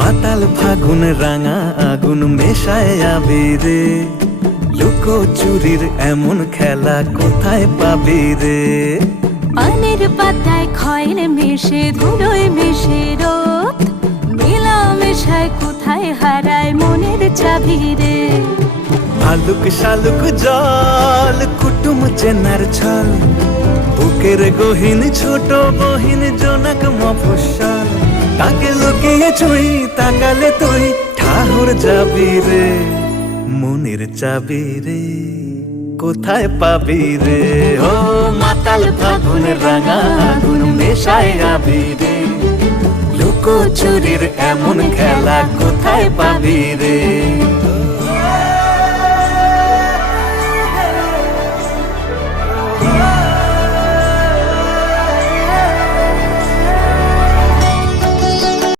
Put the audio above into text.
মাতাল ফাগুন রাঙা আগুন মেশায় আবিরে, লুকো চুরির এমন খেলা কোথায় পাবি রে? পানের পাতায় খয়ের মিশে ধুলোয় মিশে রোদ, মেলা মেশায় কোথায় হারায় মনের চাবি রে? ভালুক শালুক জল কুটুম চেনার ছল, বুকের গহীন ছোট বহিন জনক মফস্বল, তাকে লুকিয়ে ছুঁই তাকালে তুই ঠাহুর যাবি রে। মনের চাবি রে কোথায় পাবি রে? ও মাতাল ফাগুন রাঙা আগুন মেশায় আবিরে, লুকো চুরির এমন খেলা কোথায় পাবি রে?